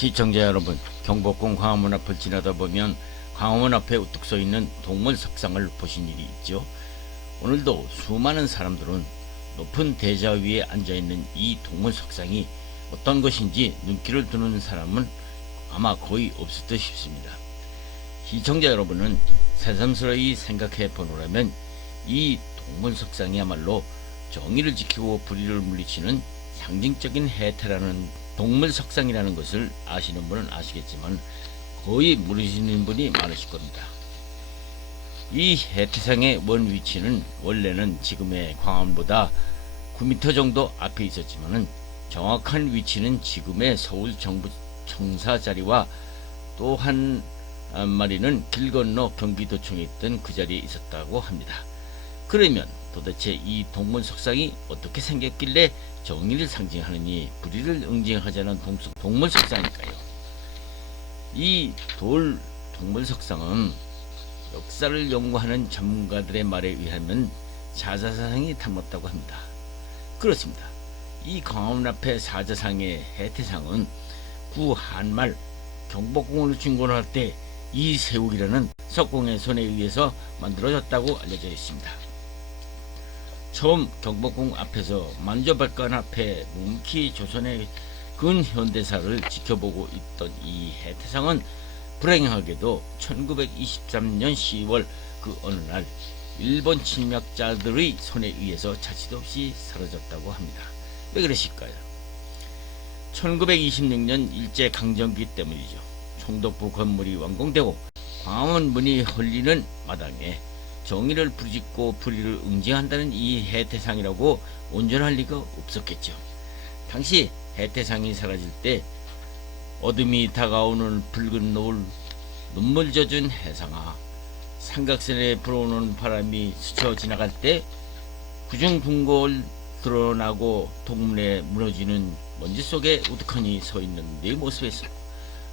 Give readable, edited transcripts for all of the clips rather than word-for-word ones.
시청자 여러분, 경복궁 광화문 앞을 지나다 보면 광화문 앞에 우뚝 서 있는 동물 석상을 보신 일이 있죠. 오늘도 수많은 사람들은 높은 대자 위에 앉아 있는 이 동물 석상이 어떤 것인지 눈길을 두는 사람은 아마 거의 없을 듯 싶습니다. 시청자 여러분은 새삼스러이 생각해 보노라면 이 동물 석상이야말로 정의를 지키고 불의를 물리치는 상징적인 해태라는 동물 석상이라는 것을 아시는 분은 아시겠지만 거의 모르시는 분이 많으실 겁니다. 이 해태상의 원 위치는 원래는 지금의 광화문보다 9m 정도 앞에 있었지만은 정확한 위치는 지금의 서울 정부 청사 자리와 또 한 마리는 길 건너 경기도청에 있던 그 자리에 있었다고 합니다. 그러면 도대체 이 동물 석상이 어떻게 생겼길래 정의를 상징하느니 불의를 응징하자는 동물 석상일까요? 이 동물 석상은 역사를 연구하는 전문가들의 말에 의하면 사자상이 닮았다고 합니다. 그렇습니다. 이 광화문 앞의 사자상의 해태상은 구 한말 경복궁을 준건할 때 이세욱이라는 석공의 손에 의해서 만들어졌다고 알려져 있습니다. 처음 경복궁 앞에서 만조백관 앞에 묵묵히 조선의 근현대사를 지켜보고 있던 이 해태상은 불행하게도 1923년 10월 그 어느 날 일본 침략자들의 손에 의해서 자취도 없이 사라졌다고 합니다. 왜 그러실까요? 1926년 일제강점기 때문이죠. 총독부 건물이 완공되고 광화문 문이 헐리는 마당에 정의를 부르짖고 불의를 응징한다는 이 해태상이라고 온전할 리가 없었겠죠. 당시 해태상이 사라질 때 어둠이 다가오는 붉은 노을, 눈물 젖은 해상아, 삼각선에 불어오는 바람이 스쳐 지나갈 때 구중궁궐 드러나고 동문에 무너지는 먼지 속에 우두커니 서 있는 내 모습에서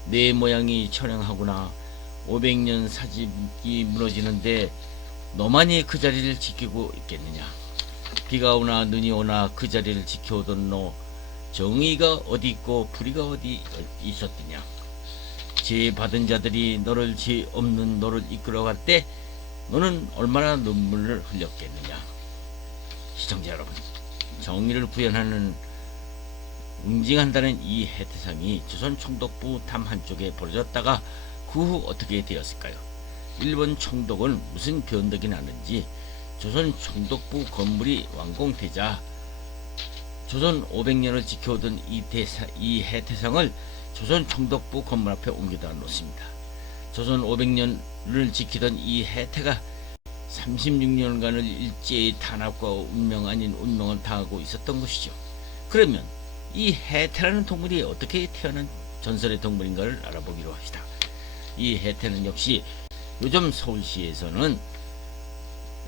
내 모양이 처량하구나. 500년 사집이 무너지는데 너만이 그 자리를 지키고 있겠느냐. 비가 오나 눈이 오나 그 자리를 지켜오던 너, 정의가 어디 있고 불의가 어디 있었느냐. 죄 받은 자들이 너를 죄 없는 너를 이끌어갈 때 너는 얼마나 눈물을 흘렸겠느냐. 시청자 여러분, 정의를 구현하는 응징한다는 이 해태상이 조선 총독부 담 한쪽에 버려졌다가 그 후 어떻게 되었을까요? 일본 총독은 무슨 변덕이 났는지 조선 총독부 건물이 완공되자 조선 500년을 지켜오던 이 해태상을 조선 총독부 건물 앞에 옮겨다 놓습니다. 조선 500년을 지키던 이 해태가 36년간을 일제의 탄압과 운명 아닌 운명을 당하고 있었던 것이죠. 그러면 이 해태라는 동물이 어떻게 태어난 전설의 동물인가를 알아보기로 합시다. 이 해태는 역시 요즘 서울시에서는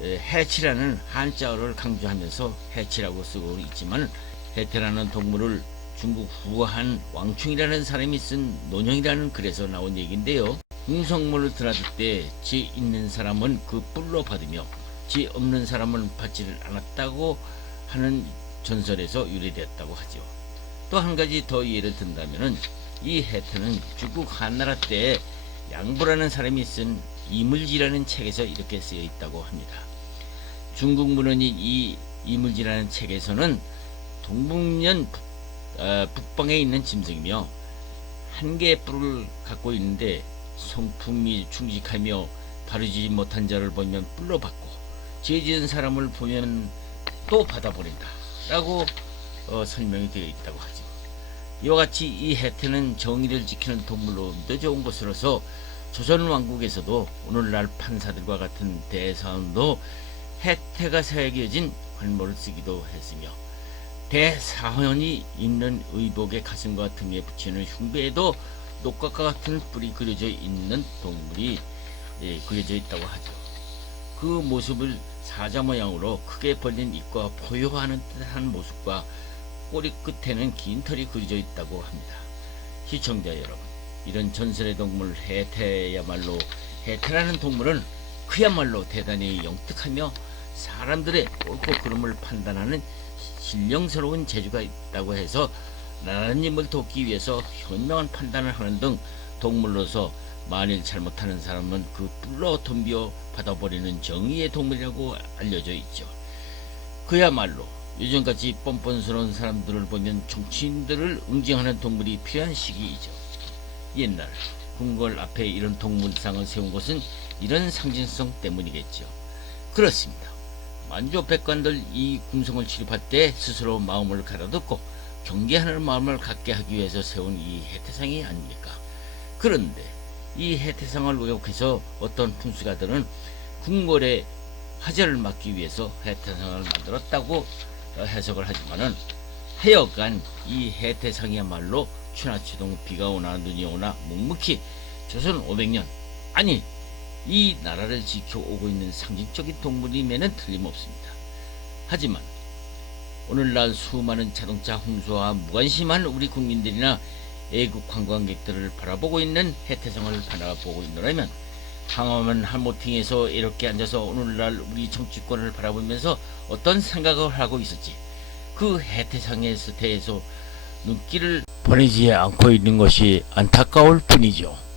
해치라는 한자어를 강조하면서 해치라고 쓰고 있지만 해태라는 동물을 중국 후한 왕충이라는 사람이 쓴 논형이라는 글에서 나온 얘기인데요. 궁성문을 드나들 때 죄 있는 사람은 그 뿔로 받으며 죄 없는 사람은 받지를 않았다고 하는 전설에서 유래되었다고 하죠. 또 한 가지 더 예를 든다면 이 해태는 중국 한나라 때 양보라는 사람이 쓴 이물지라는 책에서 이렇게 쓰여 있다고 합니다. 중국 문헌인 이 이물지라는 책에서는 동북면 북방에 있는 짐승이며 한 개의 뿔을 갖고 있는데 성품이 충직하며 바르지 못한 자를 보면 뿔로 받고 죄 지은 사람을 보면 또 받아버린다 라고 설명이 되어 있다고 하죠. 이와 같이 이 해태는 정의를 지키는 동물로 믿어져온 것으로서 조선 왕국에서도 오늘날 판사들과 같은 대사원도 해태가 새겨진 관모를 쓰기도 했으며 대사원이 입는 의복의 가슴과 등에 붙이는 흉배에도 녹각과 같은 뿔이 그려져 있는 동물이 그려져 있다고 하죠. 그 모습을 사자 모양으로 크게 벌린 입과 포효하는 듯한 모습과 꼬리 끝에는 긴 털이 그려져 있다고 합니다. 시청자 여러분, 이런 전설의 동물 해태야말로 해태라는 동물은 그야말로 대단히 영특하며 사람들의 옳고 그름을 판단하는 신령스러운 재주가 있다고 해서 나라님을 돕기 위해서 현명한 판단을 하는 등 동물로서 만일 잘못하는 사람은 그 뿔로 덤비어 받아버리는 정의의 동물이라고 알려져 있죠. 그야말로 요즘같이 뻔뻔스러운 사람들을 보면 정치인들을 응징하는 동물이 필요한 시기이죠. 옛날 궁궐 앞에 이런 동물상을 세운 것은 이런 상징성 때문이겠죠. 그렇습니다. 만주 백관들 이 궁성을 출입할 때 스스로 마음을 가다듬고 경계하는 마음을 갖게 하기 위해서 세운 이 해태상이 아닙니까? 그런데 이 해태상을 왜곡해서 어떤 풍수가들은 궁궐의 화재를 막기 위해서 해태상을 만들었다고 해석을 하지만은 하여간 이 해태상이야말로 추나치동 비가 오나 눈이 오나 묵묵히 조선 500년 아니 이 나라를 지켜오고 있는 상징적인 동물임에는 틀림없습니다. 하지만 오늘날 수많은 자동차 홍수와 무관심한 우리 국민들이나 애국 관광객들을 바라보고 있는 해태성을 바라보고 있노라면 항암한 한모팅에서 이렇게 앉아서 오늘날 우리 정치권을 바라보면서 어떤 생각을 하고 있었지 그 해태상에 대해서 눈길을 보내지 않고 있는 것이 안타까울 뿐이죠.